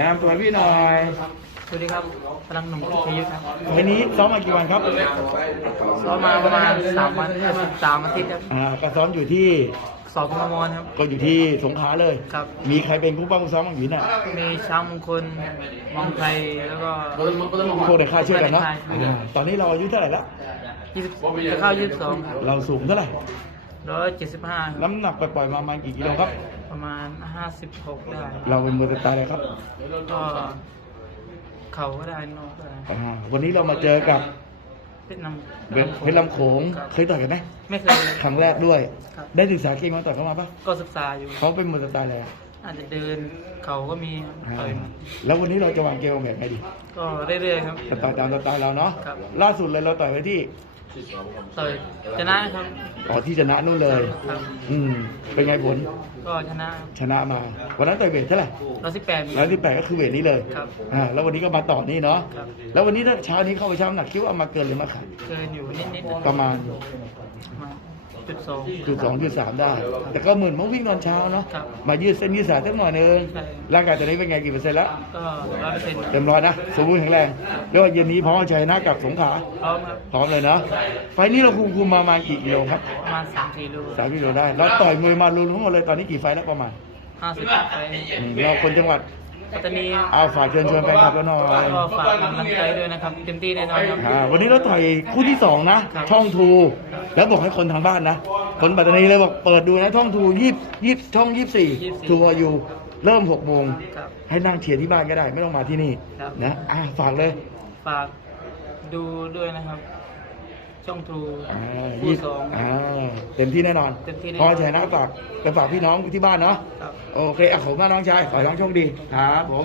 แนะนำตัวพี่หน่อยสวัสดีครับพลังหนุ่มชยุทธครับไฟล์นี้ซ้อมมากี่วันครับซ้อมมาประมาณสามวันสามอาทิตย์ครับอ่าก็ซ้อมอยู่ที่สอบกมมครับ ก็อยู่ที่สงขลาเลยครับ มีใครเป็นผู้ป้องซ้อมบ้างอยู่น่ะ มีช้างมงคลมองไทยแล้วก็พวกในค่ายช่วยกันเนาะใช่อ่าตอนนี้เราอายุเท่าไหร่แล้วยี่สิบจะเข้ายี่สิบสองครับเราสูงเท่าไหร่ ร้อยเจ็ดสิบห้าน้ำหนักปล่อยๆมาประมาณกี่กิโลครับ ประมาณห้าสิบหกได้เราเป็นมือตายเลยครับก็เข่าก็ได้นอกก็ได้อ่าวันนี้เรามาเจอกับเพชรนำเพชรลำโขงครับเคยต่อยกันไหมไม่เคยเลย ครั้งแรกด้วย ครับ ได้ศึกษาเกมมาต่อยเข้ามาปะก็ศึกษาอยู่ เขาเป็นมือตายเลยอาจจะเดินเข่าก็มีครับต่อยมาแล้ววันนี้เราจะวางเกมวางแผนไงดีก็เรื่อยๆครับต่อยตามสไตล์เราเนาะครับ ล่าสุดเลยเราต่อยไปที่ ต่อยชนะครับอ๋อที่ชนะนู่นเลย ครับ อืม เป็นไงผล ก็ชนะชนะมา วันนั้นต่อยเวทเท่าไหร่ร้อยสิบแปด ร้อยที่แปดก็คือเวทนี้เลยครับอ่า แล้ววันนี้ก็มาต่อนี่เนาะ ครับ แล้ววันนี้ถ้าเช้านี้เข้าไปชั่งน้ำหนักคิดว่าเอามาเกินหรือมาขาดเกินอยู่นิดๆประมาณ มา จุดสองจุดสองจุดสามได้ แต่ก็เหมือนเมื่อวิ่งตอนเช้าเนาะครับ มายืดเส้นยืดสายสักหน่อยนึงใช่ ร่างกายตอนนี้เป็นไงกี่เปอร์เซ็นต์แล้วก็ร้อยเปอร์เซ็นต์เต็มร้อยนะสมบูรณ์แข็งแรงแล้วเย็นนี้พร้อมเอาชัยนะกับสงขลาพร้อมครับพร้อมเลยเนาะไฟล์นี้เราคุมคุมมาประมาณกี่กิโลครับประมาณสามสี่ลูกสามกิโลได้แล้วต่อยมวยมารวมทั้งหมดเลยตอนนี้กี่ไฟล์แล้วประมาณห้าสิบไปอืมเราคนจังหวัด ปัตตานีเอาฝากเชิญชวนแฟนคลับเราหน่อยก็ฝากกำลังใจด้วยนะครับเต็มที่แน่นอนครับ อ่าวันนี้เราต่อยคู่ที่สองนะ ครับ ช่องทู แล้วบอกให้คนทางบ้านนะ คนปัตตานีเลยบอกเปิดดูนะ ช่องทูยี่ยี่ช่องยี่สี่ทูอยู่เริ่มหกโมงครับ ให้นั่งเชียร์ที่บ้านก็ได้ ไม่ต้องมาที่นี่ครับ นะอ่าฝากเลย ฝากดูด้วยนะครับ ช่องทูอ่าคู่ยี่สองอ่า เต็มที่แน่นอนเต็มที่แน่พนออนชยนะฝากไปฝากพี่น้องที่บ้านเนาะ ครับ โอเคอะขอบคุณมากน้องชาย ขอให้น้องโชคดี ครับผม